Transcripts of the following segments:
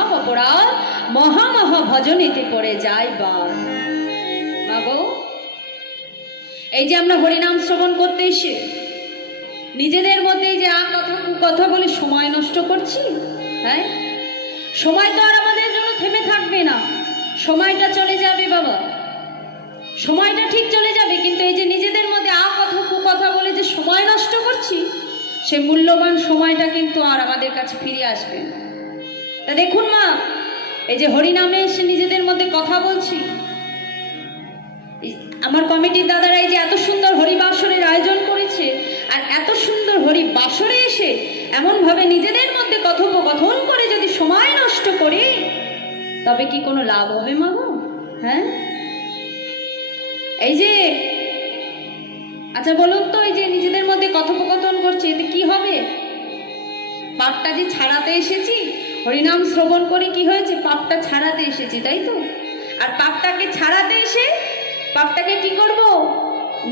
সব অপরাধ মহা মহা ভজনেতে পড়ে যায় বাদ। মাগো, এই যে আমরা হরিনাম শ্রবণ করতে এসে নিজেদের মধ্যে যে কথা বলে সময় নষ্ট করছি, হ্যাঁ, সময় তো আর আমাদের জন্য থেমে থাকবে না, সময়টা চলে যাবে বাবা, সময়টা ঠিক চলে যাবে, কিন্তু এই যে নিজেদের মধ্যে কথা বলে যে সময় নষ্ট করছি, সে মূল্যবান সময়টা কিন্তু আর আমাদের কাছে ফিরে আসবে না। তা দেখুন মা, এই যে হরিনামে এসে নিজেদের মধ্যে কথা বলছি, আমার কমিটির দাদারা এই যে এত সুন্দর হরিবাসরের আয়োজন করেছে, আর এত সুন্দর হরিবাসরে এসে এমনভাবে নিজেদের মধ্যে কথোপকথন করে যদি সময় নষ্ট করি, তবে কি কোনো লাভ হবে মা গো? হ্যাঁ, এই যে আচ্ছা বলুন তো, এই যে নিজেদের মধ্যে কথোপকথন করছে, এতে কি হবে? পাপটা যে ছাড়াতে এসেছি, হরিনাম শ্রবণ করে কি হয়েছে? পাপটা ছাড়াতে এসেছি, তাই তো? আর পাপটাকে ছাড়াতে এসে পাপটাকে কি করব?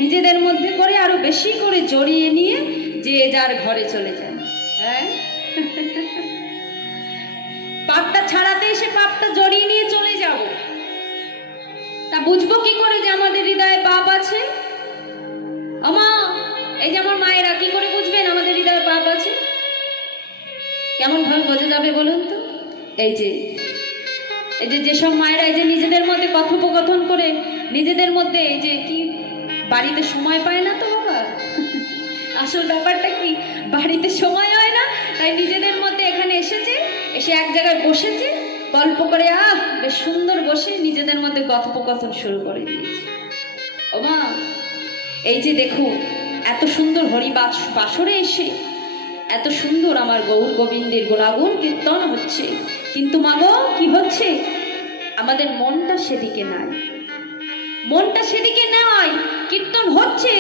নিজেদের মধ্যে করে আরো বেশি করে জড়িয়ে নিয়ে যে যার ঘরে চলে যায়। হ্যাঁ, পাপটা ছাড়াতে এসে পাপটা জড়িয়ে নিয়ে চলে যাব, তা বুঝবো কি করে যে আমাদের হৃদয়ে পাপ আছে? আমা, এই যে আমার মায়েরা কি করে বুঝবেন আমাদের হৃদয়ে পাপ আছে? কেমন ভাবে বোঝা যাবে বলুন তো? এই যে যেসব মায়েরা এই যে নিজেদের মধ্যে কথোপকথন করে নিজেদের মধ্যে এই যে কি বাড়িতে সময় পায় না তো বাবা, আসল ব্যাপারটা কি, বাড়িতে সময় হয় না, তাই নিজেদের মধ্যে এখানে এসেছে, এসে এক জায়গায় বসেছে, গল্প করে বেশ সুন্দর বসে নিজেদের মধ্যে কথোপকথন শুরু করে দিয়েছে। ও মা, এই যে দেখুন এত সুন্দর বাসরে এসে এত সুন্দর আমার গৌর গোবিন্দের গুণাগুণ কীর্তন হচ্ছে, কিন্তু মাগো কি হচ্ছে? আমাদের মনটা সেদিকে নাই, মনটা সেদিকে নাই। কীর্তন হচ্ছে,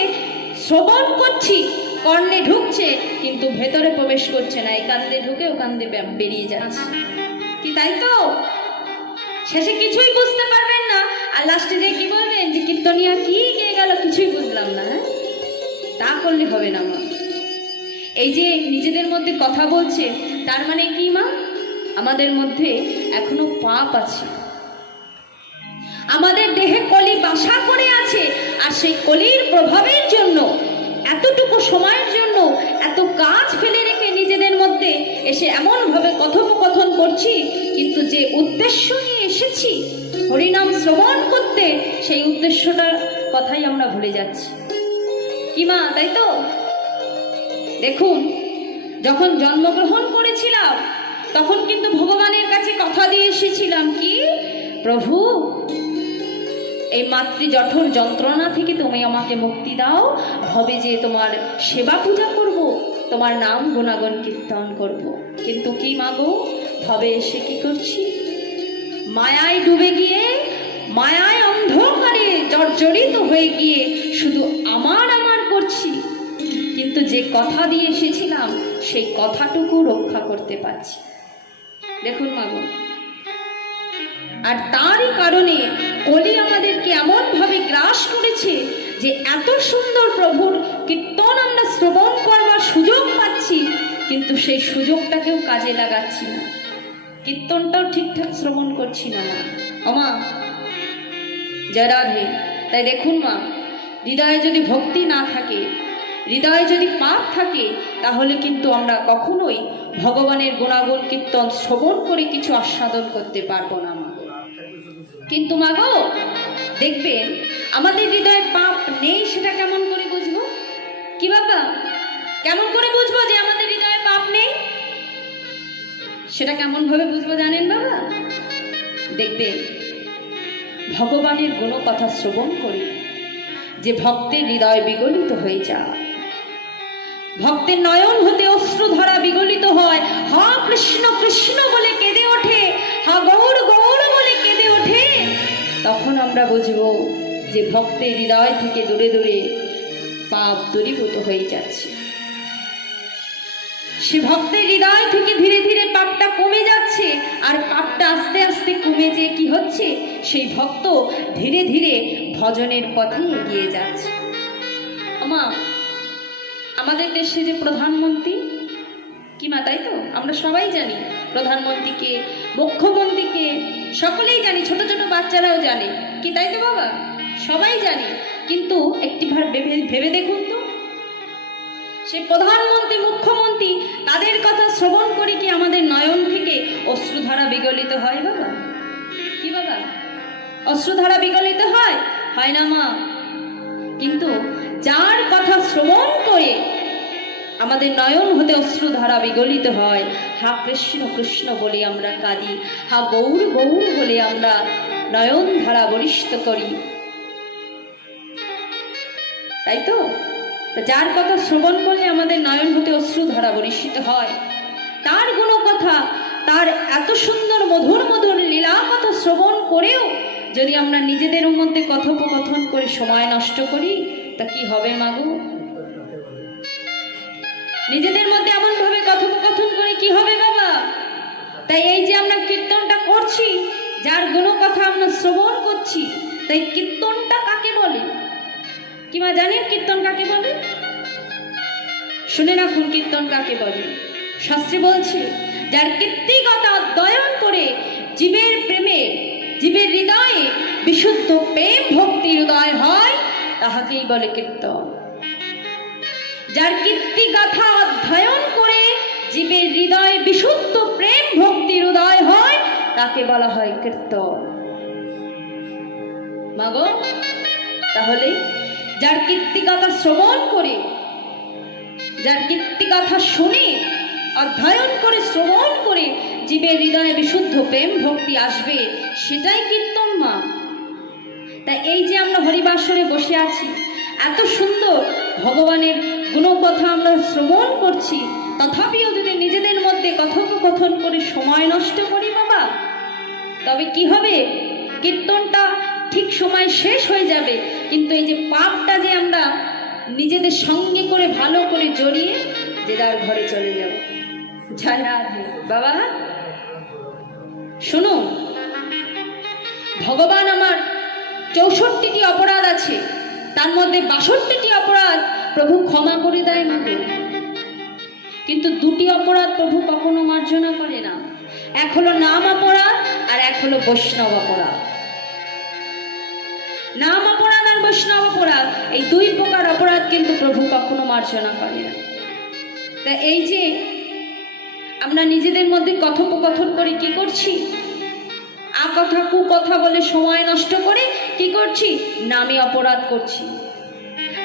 শ্রবণ করছি, কর্ণে ঢুকছে, কিন্তু ভেতরে প্রবেশ করছে না, এই কান্দে ঢুকে ও কান্দে বেরিয়ে যাচ্ছে, কি তাই তো? শেষে কিছুই বুঝতে পারবেন না, আর লাস্টে যে কি বলবেন যে কীর্তনিয়া কি গিয়ে গেল, কিছুই বুঝলাম না। হ্যাঁ, তা করলে হবে না মা। এই যে নিজেদের মধ্যে কথা বলছে, তার মানে কি মা? আমাদের মধ্যে এখনো পাপ আছে, আমাদের দেহে কলি বাসা করে আছে, আর সেই কলির প্রভাবের জন্য এতটুকু সময়ের জন্য এত কাজ ফেলে রেখে নিজেদের মধ্যে এসে এমনভাবে কথোপকথন করছি, কিন্তু যে উদ্দেশ্য নিয়ে এসেছি হরিনাম শ্রবণ করতে, সেই উদ্দেশ্যটার কথাই আমরা ভুলে যাচ্ছি, কি মা? তাই তো? দেখুন, যখন জন্মগ্রহণ করেছিলাম তখন কিন্তু ভগবানের কাছে কথা দিয়ে এসেছিলাম, কি প্রভু, এই মাতৃ জঠর যন্ত্রণা থেকে তুমি আমাকে মুক্তি দাও, ভবে যে তোমার সেবা পূজা করব, তোমার নাম গুণাগুণ কীর্তন করব। কিন্তু কি মাগো, ভবে এসে কি করছি? মায়ায় ডুবে গিয়ে, মায়ায় অন্ধকারে জর্জরিত হয়ে গিয়ে শুধু আমার করছি, কিন্তু যে কথা দিয়ে এসেছিলাম সেই কথাটুকু রক্ষা করতে পারছি। দেখুন মাগো, আর তারই কারণে কলি আমাদেরকে এমনভাবে গ্রাস করেছে যে এত সুন্দর প্রভুর কীর্তন আমরা শ্রবণ করবার সুযোগ পাচ্ছি, কিন্তু সেই সুযোগটাকেও কাজে লাগাচ্ছি না, কীর্তনটাও ঠিকঠাক শ্রবণ করছি না মা। আমা, জয় রাধে। তাই দেখুন মা, হৃদয়ে যদি ভক্তি না থাকে, হৃদয়ে যদি পাপ থাকে, তাহলে কিন্তু আমরা কখনোই ভগবানের গুণাগুণ কীর্তন শ্রবণ করে কিছু আস্বাদন করতে পারবো না মা। কিন্তু মাগো, দেখবেন আমাদের হৃদয়ে পাপ নেই, সেটা কেমন করে বুঝবো? কি বাবা, কেমন করে বুঝবো যে আমাদের হৃদয়ে পাপ নেই? সেটা কেমন ভাবে বুঝবো জানেন বাবা? দেখবেন ভগবানের গুণ কথা শ্রবণ করে যে ভক্তের হৃদয় বিগলিত হয়ে যায়, ভক্তের নয়ন হতে অশ্রুধারা বিগলিত হয়, হা কৃষ্ণ কৃষ্ণ বলে কেঁদে ওঠে, হা গৌর গৌর বলে কেঁদে ওঠে, তখন আমরা বুঝবো যে ভক্তের হৃদয় থেকে দূরে দূরে পাপ দূরীভূত হয়ে যাচ্ছে। সে ভক্তের হৃদয় থেকে ধীরে ধীরে পাপটা কমে যাচ্ছে, আর পাপটা আস্তে আস্তে কমে যেয়ে কি হচ্ছে, সেই ভক্ত ধীরে ধীরে ভজনের পথে এগিয়ে যাচ্ছে। আমাদের দেশে যে প্রধানমন্ত্রী, কি মা, তাই তো? আমরা সবাই জানি প্রধানমন্ত্রীকে, মুখ্যমন্ত্রীকে, সকলেই জানি, ছোট ছোট বাচ্চারাও জানে, কি তাই তো বাবা? সবাই জানি। কিন্তু একটিবার ভেবে দেখুন তো, সে প্রধানমন্ত্রী, মুখ্যমন্ত্রী, তাদের কথা শ্রবণ করে কি আমাদের নয়ন থেকে অশ্রুধারা বিগলিত হয় বাবা? কি বাবা, অশ্রুধারা বিগলিত হয়? হয় না মা? কিন্তু যার কথা শ্রবণ করে আমাদের নয়ন হতে অশ্রুধারা বিগলিত হয়, হা কৃষ্ণ কৃষ্ণ বলে আমরা কাঁদি, হা গৌর গৌর বলে আমরা নয়ন ধারা বরিষ্ঠ করি, তাই তো? যার কথা শ্রবণ করলে আমাদের নয়ন হতে অশ্রুধারা বরিষ্ঠিত হয়, তার গুণকথা, তার এত সুন্দর মধুর মধুর লীলা কথা শ্রবণ করেও যদি আমরা নিজেদের মধ্যে কথোপকথন করে সময় নষ্ট করি, তা কি হবে মাগো? নিজেদের মধ্যে এমন ভাবে কথোপকথন করে কি হবে বাবা? তাই এই যে আমরা কীর্তনটা করছি, যার গুণকথা আমরা শ্রবণ করছি, তাই কীর্তনটা কাকে বলে? কি মা জানেন কীর্তন কাকে বলে? শুনে রাখুন কীর্তন কাকে বলে। শাস্ত্রে বলছে, যার কীর্তিকথা অধ্যয়ন করে জীবের প্রেমে, জীবের হৃদয়ে বিশুদ্ধ প্রেম ভক্তি হৃদয় হয়, তাহাকেই বলে কীর্তন। যার কীর্তিগাথা অধ্যয়ন করে জীবের হৃদয়ে বিশুদ্ধ প্রেম ভক্তি হৃদয় হয়, তাকে বলা হয় কীর্তন। মাগো, তাহলে যার কীর্তিগাথা শ্রবণ করে, যার কীর্তিগাথা শুনে, অধ্যয়ন করে, শ্রবণ করে জীবের হৃদয়ে বিশুদ্ধ প্রেম ভক্তি আসবে, সেটাই কীর্তন মা। তাই এই যে আমরা হরিবাসরে বসে আছি, এত সুন্দর ভগবানের গুণকথা আমরা শ্রবণ করছি, তথাপিও যদি নিজেদের মধ্যে কথোপকথন করে সময় নষ্ট করি বাবা, তবে কি হবে? কীর্তনটা ঠিক সময় শেষ হয়ে যাবে, কিন্তু এই যে পাপটা যে আমরা নিজেদের সঙ্গে করে ভালো করে জড়িয়ে যে যার ঘরে চলে যাব। জয় রাধে বাবা। শুনুন, ভগবান আমার 64টি অপরাধ আছে, তার মধ্যে 62টি অপরাধ প্রভু ক্ষমা করে দেয় মাকে, কিন্তু 2টি অপরাধ প্রভু কখনো মার্জনা করে না। এক হলো নাম অপরাধ, আর এক হলো বৈষ্ণব অপরাধ। নাম অপরাধ আর বৈষ্ণব অপরাধ, এই 2 প্রকার অপরাধ কিন্তু প্রভু কখনো মার্জনা করে না। তা এই যে আমরা নিজেদের মধ্যে কথোপকথন করে কি করছি? আকথা কুকথা বলে সময় নষ্ট করে কি করছি? নামে অপরাধ করছি।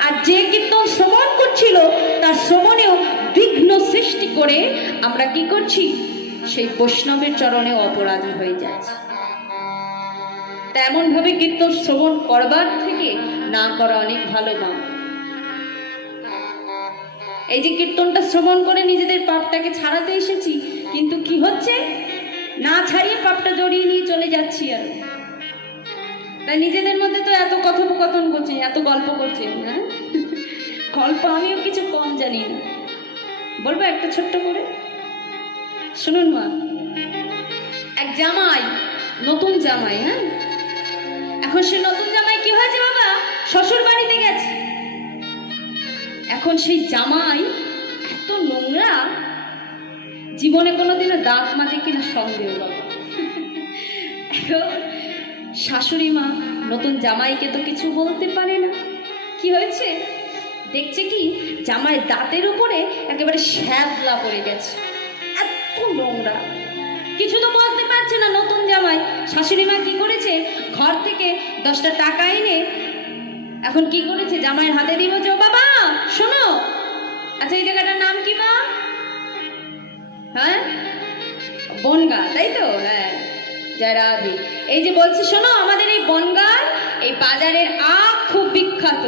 আর যে কীর্তন শ্রবণ করছিল, তার শ্রবণেও বিঘ্ন সৃষ্টি করে আমরা কি করছি? সেই বৈষ্ণবের চরণেও অপরাধী হয়ে যাচ্ছে। তা এমন ভাবে কীর্তন শ্রবণ করবার থেকে না করা অনেক ভালো মা। এই যে কীর্তনটা শ্রবণ করে নিজেদের পাপটাকে ছাড়াতে এসেছি, কিন্তু কি হচ্ছে? না ছাড়িয়ে পাপটা জড়িয়ে নিয়ে চলে যাচ্ছি। আর তাই নিজেদের মধ্যে তো এত কথোপকথন করছে, এত গল্প করছে, হ্যাঁ গল্প আমিও কিছু কম জানি না, বলবো একটা ছোট্ট করে। শুনুন মা, এক জামাই, নতুন জামাই, হ্যাঁ, এখন সে নতুন জামাই কি হয়েছে বাবা? শ্বশুর বাড়িতে গেছে। এখন সেই জামাই এত নোংরা, জীবনে কোনোদিনও দাঁত মাজে কিনা সন্দেহ বাবা। শাশুড়ি মা নতুন জামাইকে তো কিছু বলতে পারে না। কি হয়েছে? দেখছে কি জামাই দাঁতের উপরে একেবারে শ্যাবলা পড়ে গেছে, এত নোংরা, কিছু তো বলতে পারছে না নতুন জামাই। শাশুড়ি মা কি করেছে? ঘর থেকে 10টা টাকা এনে এখন কি করেছে? জামাইয়ের হাতে দিব, যে বাবা শোনো, আচ্ছা এই জায়গাটার নাম কি মা? হ্যাঁ, বনগাঁ, তাই তো? হ্যাঁ, জয় রাধে। এই যে বলছি শোনো, আমাদের এই বনগাঁ এই বাজারের আখ খুব বিখ্যাত।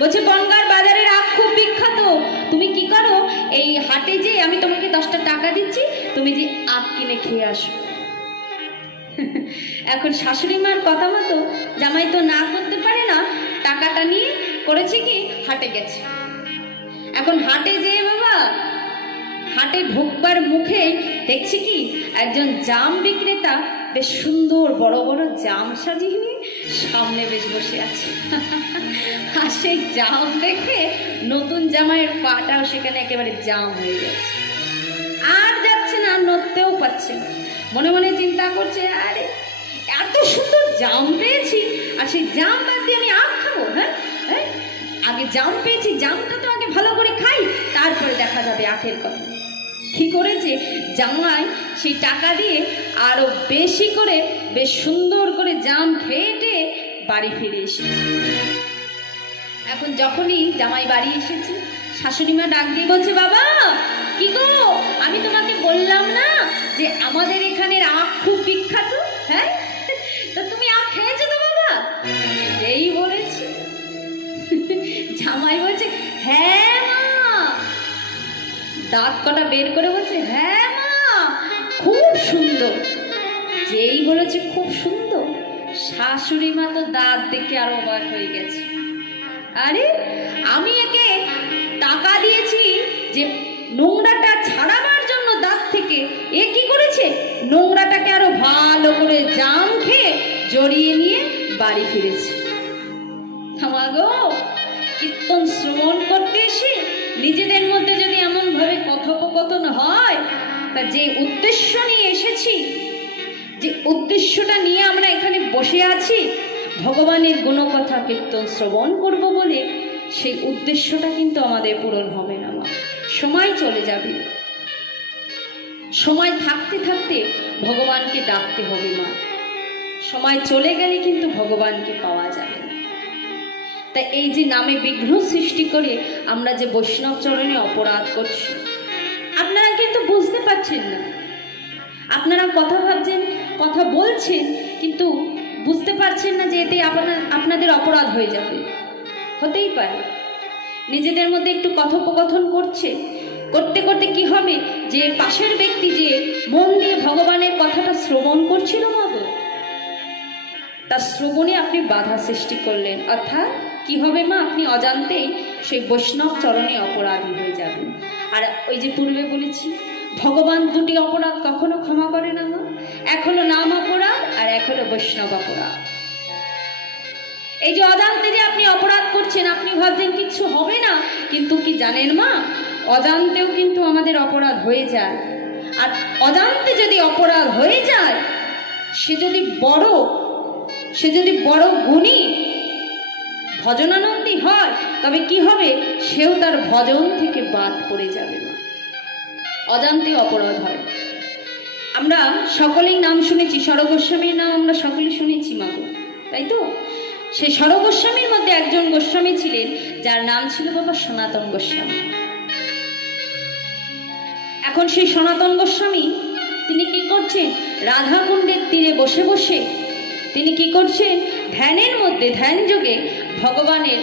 বলছে বনগাঁর বাজারের আখ খুব বিখ্যাত, তুমি কি করো, এই হাটে যে আমি তোমাকে 10টা টাকা দিচ্ছি, তুমি যে আখ কিনে খেয়ে আসো। এখন শাশুড়ি মার কথা মতো জামাই তো না করতে পারে না, টাকাটা নিয়ে করেছে কি হাটে গেছে। এখন হাটে যেয়ে বাবা, হাটে ঢোকবার মুখে দেখছি কি একজন জাম বিক্রেতা বেশ সুন্দর বড় বড় জাম সাজিয়ে সামনে বেশ বসে আছে। আর সেই জাম দেখে নতুন জামাইয়ের পাটাও সেখানে একেবারে জাম হয়ে গেছে, আর যাচ্ছে না, নড়তেও পারছে না। মনে মনে চিন্তা করছে, আরে এত সুন্দর জাম পেয়েছি, আর সেই জাম বাদ দিয়ে আমি আখ খাবো? হ্যাঁ হ্যাঁ, আগে জাম পেয়েছি, জামটা তো আগে ভালো করে খাই, তারপরে দেখা যাবে আখের কথা। কি করেছে জামাই, সেই টাকা দিয়ে আরো বেশি করে বেশ সুন্দর করে জাম খেয়ে বাড়ি ফিরে এসেছে। এখন যখনই জামাই বাড়ি এসেছে, শাশুড়ি মা ডাক দিয়ে বলছে, বাবা কি গো, আমি তোমাকে বললাম না যে আমাদের এখানের আখ খুব বিখ্যাত? হ্যাঁ, তা তুমি আখ খেয়েছো তো বাবা? এই বলেছি, জামাই বলছে, হ্যাঁ মা, দাঁত কটা বের করে বলছে, হ্যাঁ মা খুব সুন্দর। যেই বলেছে খুব সুন্দর, শাশুড়ি মা তো দাঁত দেখে আরো অবাক হয়ে গেছে। আরে আমি একে টাকা দিয়েছি যে নোংরাটা ছাড়াবার জন্য দাঁত থেকে, এ কি করেছে, নোংরাটাকে আরো ভালো করে জাম খেয়ে জড়িয়ে নিয়ে বাড়ি ফিরেছে। থামাগো, কীর্তন শ্রবণ করতে এসে নিজেদের মধ্যে যদি এমন ভাবে কথোপকথন হয়, তা যে উদ্দেশ্য নিয়ে এসেছি, যে উদ্দেশ্যটা নিয়ে আমরা এখানে বসে আছি, ভগবানের গুণকথা কীর্তন শ্রবণ করব বলে, সেই উদ্দেশ্যটা কিন্তু আমাদের পূরণ হবে না মা। সময় চলে যাবে, সময় থাকতে থাকতে ভগবানকে ডাকতে হবে মা। সময় চলে গেলে কিন্তু ভগবানকে পাওয়া যাবে না। তাই এই যে নামে বিঘ্ন সৃষ্টি করে আমরা যে বৈষ্ণব চরণে অপরাধ করছি, আপনারা কিন্তু বুঝতে পারছেন না। আপনারা কথা ভাবছেন, কথা বলছেন, কিন্তু বুঝতে পারছেন না যে এতে আপনাদের অপরাধ হয়ে যাবে। হতেই পারে নিজেদের মধ্যে একটু কথোপকথন করতে করতে কি হবে, যে পাশের ব্যক্তি যে মন দিয়ে ভগবানের কথাটা শ্রবণ করছিল মাগো, তার শ্রবণে আপনি বাধা সৃষ্টি করলেন। অর্থাৎ কি হবে মা, আপনি অজান্তেই সেই বৈষ্ণব চরণে অপরাধী হয়ে যাবেন। আর ওই যে পূর্বে বলেছি, ভগবান দুটি অপরাধ কখনো ক্ষমা করে না মা, এক হলো নাম অপরাধ আর এক হলো বৈষ্ণব অপরাধ। এই যে অজান্তে যে আপনি অপরাধ করছেন, আপনি ভাবছেন কিচ্ছু হবে না, কিন্তু কি জানেন মা, অজান্তেও কিন্তু আমাদের অপরাধ হয়ে যায়। আর অজান্তে যদি অপরাধ হয়ে যায়, সে যদি বড় গুণী ভজনানন্দী হয়, তবে কি হবে, সেও তার ভজন থেকে বাদ পড়ে যাবে না। অজান্তে অপরাধ হয়। আমরা সকলেই নাম শুনেছি, সর গোস্বামীর নাম আমরা সকলেই শুনেছি মাগো, তাই তো? সেই সর গোস্বামীর মধ্যে একজন গোস্বামী ছিলেন, যার নাম ছিল বাবা সনাতন গোস্বামী। এখন সেই সনাতন গোস্বামী তিনি কি করছেন, রাধাকুণ্ডের তীরে বসে বসে তিনি কি করছেন, ধ্যানের মধ্যে, ধ্যান যোগে ভগবানের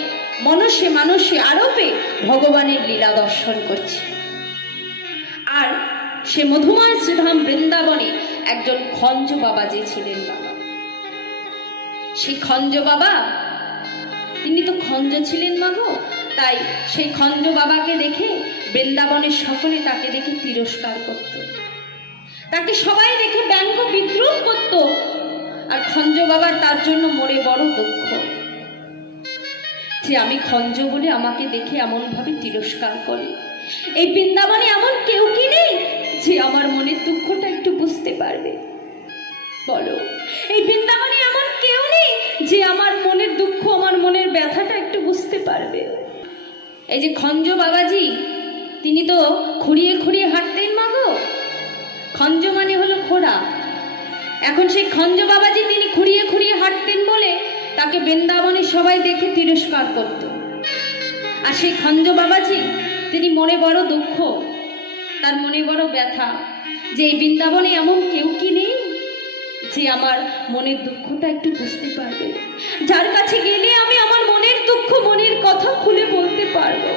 মানসে আরোপে ভগবানের লীলা দর্শন করছে। আর সে মধুময় শ্রীধাম বৃন্দাবনে একজন খঞ্জ বাবা যে ছিলেন বাবা, সেই খঞ্জ বাবা, তিনি তো খঞ্জ ছিলেন মাগো, তাই সেই খঞ্জ বাবাকে দেখে বৃন্দাবনের সকলে তাকে দেখে তিরস্কার করত, তাকে সবাই দেখে ব্যঙ্গ বিদ্রুপ করত। আর খঞ্জ বাবার তার জন্য মনে বড় দুঃখ, যে আমি খঞ্জ বলে আমাকে দেখে এমন ভাবে তিরস্কার করে। এই বৃন্দাবনে এমন কেউ কি নেই যে আমার মনের দুঃখটা একটু বুঝতে পারবে? বলো, এই বৃন্দাবনে এমন কেউ নেই যে আমার মনের দুঃখ, আমার মনের ব্যথাটা একটু বুঝতে পারবে? এই যে খঞ্জ বাবাজি, তিনি তো খুঁড়িয়ে খুঁড়িয়ে হাঁটতেন মাগো। খঞ্জ মানে হলো খোড়া। এখন সেই খঞ্জ বাবাজি তিনি খুঁড়িয়ে খুঁড়িয়ে হাঁটতেন বলে তাকে বৃন্দাবনে সবাই দেখে তিরস্কার করত। আর সেই খঞ্জ বাবাজি তিনি মনে বড় দুঃখ, তার মনে বড় ব্যথা, যে এই বৃন্দাবনে এমন কেউ কি নেই যে আমার মনের দুঃখটা একটু বুঝতে পারবে, যার কাছে গেলে আমি আমার মনের দুঃখ, মনের কথা খুলে বলতে পারবো।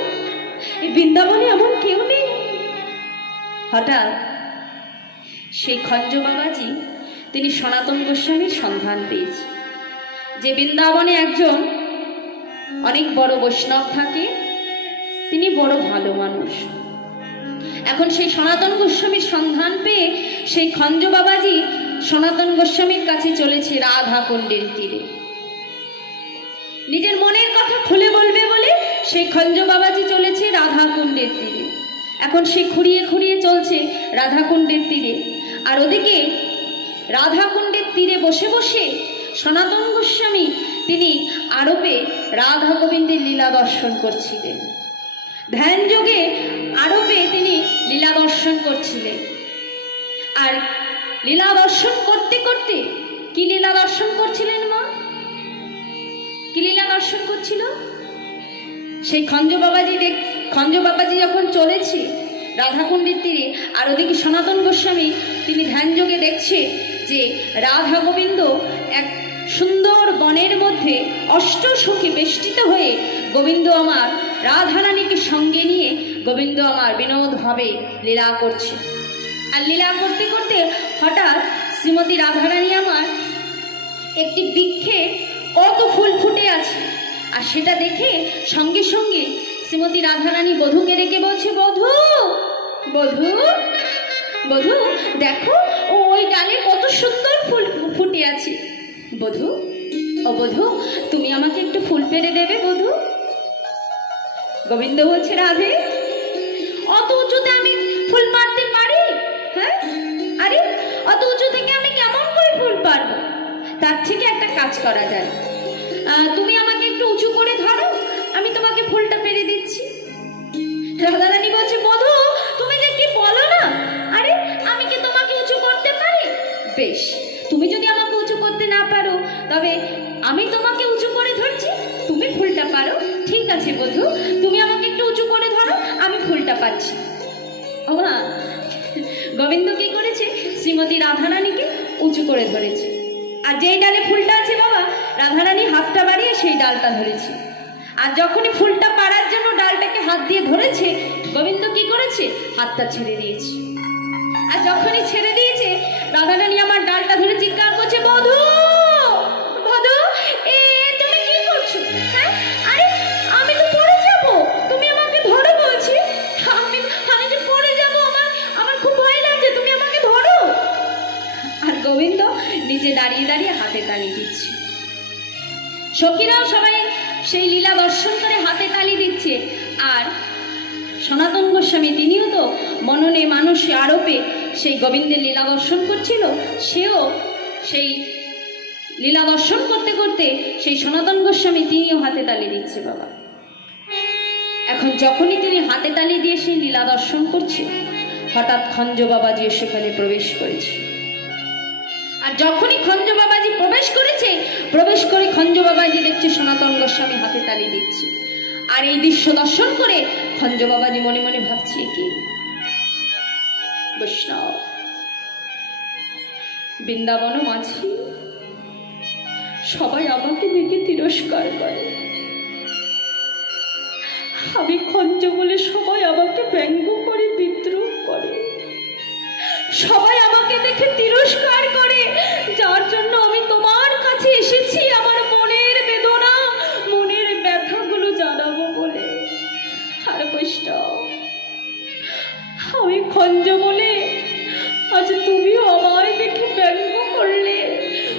এই বৃন্দাবনে এমন কেউ নেই। হঠাৎ সেই খঞ্জ বাবাজি তিনি সনাতন গোস্বামীর সন্ধান পেয়েছে, যে বৃন্দাবনে একজন অনেক বড় বৈষ্ণব থাকে, তিনি বড় ভালো মানুষ। এখন সেই সনাতন গোস্বামীর সন্ধান পেয়ে সেই খঞ্জ বাবাজি সনাতন গোস্বামীর কাছে চলেছে রাধা কুণ্ডের তীরে। নিজের মনের কথা খুলে বলবে বলে সেই খঞ্জ বাবাজি চলেছে রাধাকুণ্ডের তীরে। এখন সে খুঁড়িয়ে খুঁড়িয়ে চলছে রাধাকুণ্ডের তীরে। আর ওদিকে রাধাকুণ্ডের তীরে বসে বসে সনাতন গোস্বামী তিনি আরবে রাধা গোবিন্দের লীলা দর্শন করছিলেন। ধ্যান যোগে আরবে তিনি লীলা দর্শন করছিলেন। আর লীলা দর্শন করতে করতে কি লীলা দর্শন করছিলেন মা? কি লীলা দর্শন করছিল? সেই খঞ্জ বাবাজি যখন চলেছে রাধাকুণ্ডের তীরে, আর ওদিকে সনাতন গোস্বামী তিনি ধ্যান যোগে দেখছে যে রাধা গোবিন্দ এক সুন্দর বনের মধ্যে অষ্টসখী বেষ্টিত হয়ে গোবিন্দ আমার রাধারানীকে সঙ্গে নিয়ে গোবিন্দ আমার বিনোদভাবে লীলা করছে। আর লীলা করতে করতে হঠাৎ শ্রীমতী রাধারানী আমার একটি বৃক্ষে কত ফুল ফুটে আছে, আর সেটা দেখে সঙ্গে সঙ্গে শ্রীমতী রাধারানী বধূকে ডেকে বলছে, বধূ বধূ বধূ দেখো ওই ডালে কত সুন্দর ফুল ফুটে আছে। বধূ, ও বধূ, তুমি আমাকে একটু ফুল পেড়ে দেবে বধূ? গোবিন্দ বলছে, রাধে অত উঁচুতে আমি ফুল পাড়তে পারি? হ্যাঁ, আরে অত উঁচু থেকে আমি কেমন করে ফুল পারবো? তার থেকে একটা কাজ করা যায়, তুমি আমাকে একটু উঁচু করে ধরো, আমি তোমাকে ফুলটা পেড়ে দিচ্ছি। রাধারানী বলছে, বধূ তুমি যে কি বলো না, আরে আমি কি তোমাকে উঁচু করতে পারি? বেশ, তুমি যদি আমাকে উঁচু করতে না পারো তবে আমি তোমাকে উঁচু করে ধরছি, তুমি ফুলটা পারো। ঠিক আছে বধূ, তুমি আমাকে একটু উঁচু করে ধরো, আমি ফুলটা পাচ্ছি। ও মা, গোবিন্দ কি করেছে? শ্রীমতী রাধারানীকে উঁচু করে ধরেছে। আর যেই ডালে ফুলটা আছে বাবা, রাধারানী হাতটা বাড়িয়ে সেই ডালটা ধরেছে। আর যখনই ফুলটা পাড়ার জন্য ডালটাকে হাত দিয়ে ধরেছে, গোবিন্দ কি করেছে? হাতটা ছেড়ে দিয়েছে। আর যখনই ছেড়ে দিয়েছে, রাধারানী আমার ডালটা ধরে চিৎকার করছে, বধূ বধূ, তুমি কি করছো? হ্যাঁ, আরে আমি তো পড়ে যাব, তুমি আমাকে ধরো বলছি। আমি যে পড়ে যাব, আমার খুব ভয় লাগছে, তুমি আমাকে ধরো। আর গোবিন্দ নিচে দাঁড়িয়ে দাঁড়িয়ে হাতে তালি দিচ্ছে। সখীরাও সবাই সেই লীলা দর্শন করে হাতে তালি দিচ্ছে। আর সনাতন গোস্বামী তিনিও তো মননে মানুষে আরোপে সেই গোবিন্দের লীলা দর্শন করছিল। সেও সেই লীলা দর্শন করতে করতে সেই সনাতন গোস্বামী তিনিও হাতে তালি দিচ্ছে বাবা। এখন যখনই তিনি হাতে তালি দিয়ে সেই লীলা দর্শন করছে, হঠাৎ খঞ্জ বাবাজি সেখানে প্রবেশ করেছে। আর যখনই খঞ্জ বাবাজি প্রবেশ করে খঞ্জ বাবাজি দেখছে সনাতন গোস্বামী হাতে তালি দিচ্ছে। আর এই দৃশ্য দর্শন করে খঞ্জ বাবাজি মনে মনে ভাবছে, কি বৈষ্ণব বৃন্দাবন মাঝি, সবাই আমাকে দেখে তিরস্কার করে, আমি খঞ্জ বলে সবাই আমাকে ব্যঙ্গ করে, বিদ্রুপ করে, সবাই আমাকে দেখে তিরস্কার করে, যার জন্য আমি তোমার কাছে এসেছি আমার মনের বেদনা, মনের ব্যথাগুলো জানাবো বলে। আর বৈষ্ণব, আমি খঞ্জ বলে আজ তুমিও আমায় দেখে ব্যঙ্গ করলে,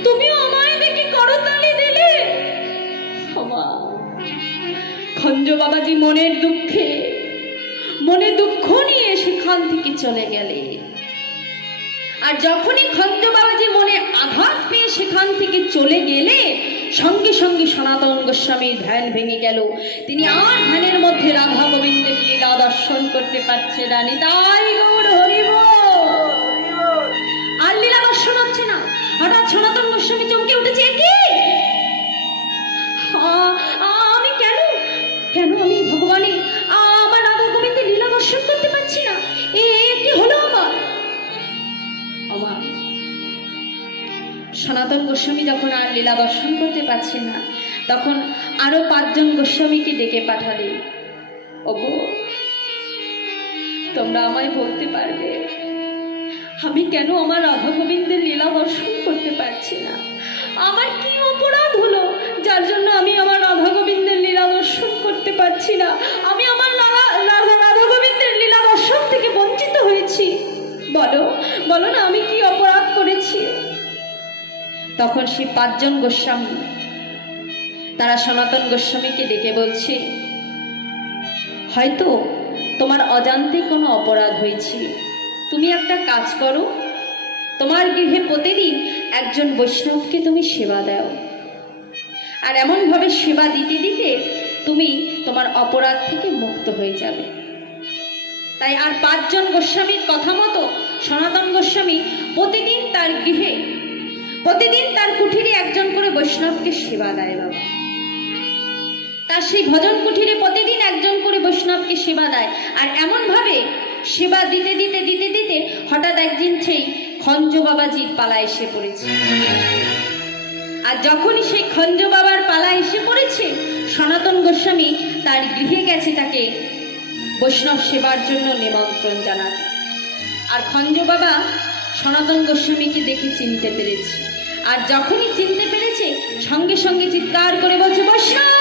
তুমিও আমায় দেখে করতালি দিলে। খঞ্জ বাবাজি মনে দুঃখ নিয়ে সেখান থেকে চলে গেলে। আর যখনই খঞ্জ বাবাজি মনে আঘাত পেয়ে সেখান থেকে চলে গেলে, সঙ্গে সঙ্গে সনাতন গোস্বামীর ধ্যান ভেঙে গেল। তিনি আর ধ্যানের মধ্যে রাধা গোবিন্দের লীলা দর্শন করতে পারছে না। নিতাই গৌর হরি বল। আর লীলা দর্শন হচ্ছে না। হঠাৎ সনাতন গোস্বামী চমকে উঠেছে, কি আমি কেন আমি ভগবানের আমার রাধা গোবিন্দের লীলা দর্শন করতে পারছি না? কি হলো আমার? সনাতন গোস্বামী যখন আর লীলা দর্শন করতে পারছে না, তখন আরো 5 জন গোস্বামীকে ডেকে পাঠালে, ওগো তোমরা আমায় বলতে পারবে আমি কেন আমার রাধা গোবিন্দের লীলা দর্শন করতে পারছি না? আমার কি অপরাধ হলো যার জন্য আমি আমার রাধা গোবিন্দের লীলা দর্শন করতে পারছি না? আমি আমার রাধা গোবিন্দের লীলা দর্শন থেকে বঞ্চিত হয়েছি। বলো না, আমি কি অপরাধ করেছি? তখন সেই 5 জন গোস্বামী তারা সনাতন গোস্বামীকে ডেকে বলছে, হয়তো তোমার অজান্তে কোনো অপরাধ হয়েছে, তুমি একটা কাজ করো, তোমার গৃহে প্রতিদিন একজন বৈষ্ণবকে তুমি সেবা দাও, আর এমনভাবে সেবা দিতে দিতে তুমি তোমার অপরাধ থেকে মুক্ত হয়ে যাবে। তাই আর 5 জন গোস্বামীর কথা মতো সনাতন গোস্বামী প্রতিদিন তার গৃহে, প্রতিদিন তার কুঠিরে একজন করে বৈষ্ণবকে সেবা দেয়। বাবা তার সেই ভজন কুঠিরে প্রতিদিন একজন করে বৈষ্ণবকে সেবা দেয়, আর এমনভাবে সেবা দিতে দিতে দিতে দিতে হঠাৎ একদিন সেই খঞ্জ বাবাজির পালা এসে পড়েছে। আর যখনই সেই খঞ্জ বাবার পালা এসে পড়েছে, সনাতন গোস্বামী তার গৃহে গেছে তাকে বৈষ্ণব সেবার জন্য নিমন্ত্রণ জানাতে। আর খঞ্জ বাবা সনাতন গোস্বামীকে দেখে চিনতে পেরেছে, আর যখনই চিনতে পেরেছে সঙ্গে সঙ্গে চিৎকার করে বলছে, বৈষ্ণব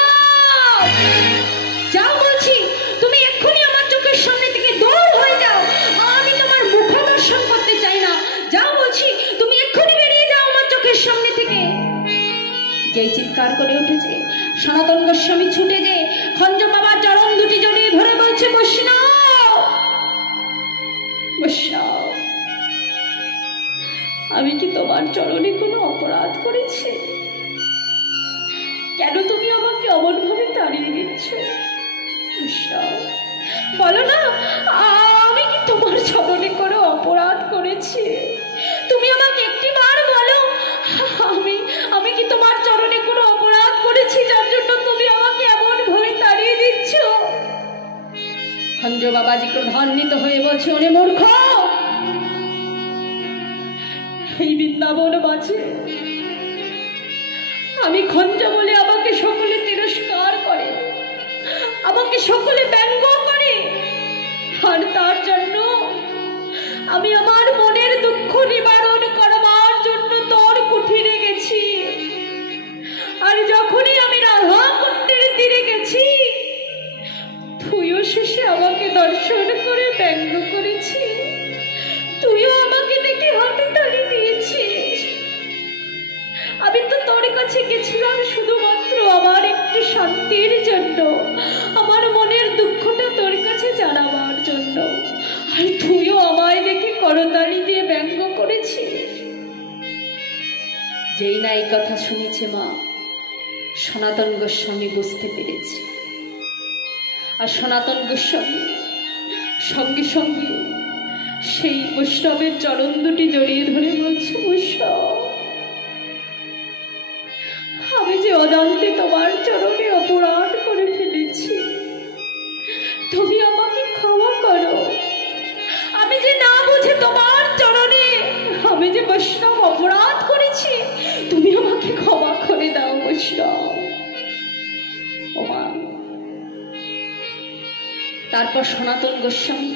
যাও বলছি, তুমি এক্ষুনি আমার চোখের সামনে থেকে দূর হয়ে যাও, আমি তোমার মুখ দর্শন করতে চাই না, যাও বলছি, তুমি এক্ষুনি বেরিয়ে যাও আমার চোখের সামনে থেকে। যেই চিৎকার করে উঠেছে, সনাতন গোস্বামী ছুটে যে খঞ্জ বাবার চরণ দুটি জড়িয়ে ধরে বলছে, বৈষ্ণব বৈষ্ণব, আমি কি তোমার চরণে কোনো অপরাধ করেছি? কেন তুমি আমাকে অমনভাবে তাড়িয়ে দিচ্ছ? বৈষ্ণব বলো না, আমি কি তোমার চরণে কোনো অপরাধ করেছি? তুমি আমাকে একটিবার বলো, আমি কি তোমার চরণে কোনো অপরাধ করেছি যার জন্য তুমি আমাকে এমনভাবে তাড়িয়ে দিচ্ছ? খঞ্জ বাবাজি ক্রোধান্বিত হয়ে বলছে, ওরে মূর্খ, এই বৃন্দাবন বাজে আমি খঞ্জ বলে আমাকে সকলে তিরস্কার করে, আমাকে সকলে ব্যঙ্গ করে, আর তার জন্য আমি আমার মনের দুঃখ নিবারণ করবার জন্য তোর কুঠিরে গেছি। আর যখনই আমি রাধা কুণ্ডের তীরে গেছি, তুইও শেষে আমাকে দর্শন করে ব্যঙ্গ করেছি, তুইও আমাকে দেখে হাতে তালি দিয়েছিস। আমি তো তোর কাছে গেছিলাম শুধুমাত্র আমার একটু শান্তির জন্য, আমার মনের দুঃখটা তোর কাছে জানাবার জন্য, আর তুইও আমায় দেখে করতালি দিয়ে ব্যঙ্গ করেছিস। যেই না এই কথা শুনেছে মা, সনাতন গোস্বামী বুঝতে পেরেছে, আর সনাতন গোস্বামী সঙ্গে সঙ্গে সেই বৈষ্ণবের চরণ দুটি জড়িয়ে ধরে বলছে, বৈষ্ণব আমি যে অজান্তে তোমার চরণে অপরাধ করে ফেলেছি, তুমি আমাকে ক্ষমা করো। আমি যে না বুঝে তোমার চরণে আমি যে বৈষ্ণব অপরাধ করেছি, তুমি আমাকে ক্ষমা করে দাও বৈষ্ণব। তারপর সনাতন গোস্বামী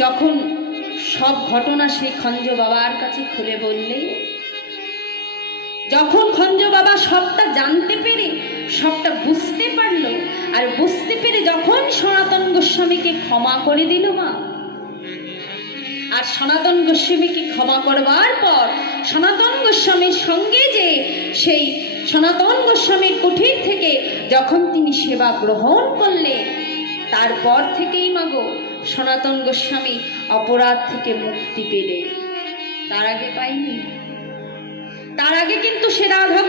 যখন সব ঘটনা সেই খঞ্জ বাবার কাছে খুলে বললে, যখন খঞ্জ বাবা সবটা জানতে পেরে সবটা বুঝতে পারলো, আর বুঝতে পেরে যখন সনাতন গোস্বামীকে ক্ষমা করে দিল মা, আর সনাতন গোস্বামীকে ক্ষমা করবার পর সনাতন গোস্বামীর সঙ্গে যে সেই সনাতন গোস্বামীর কুঠির থেকে যখন তিনি সেবা গ্রহণ করলেন, তারপর থেকেই মাগো সনাতন গোস্বামী অপরাধ থেকে মুক্তি পেলে। তার আগে পাইনি, তার আগে কিন্তু সে রাধা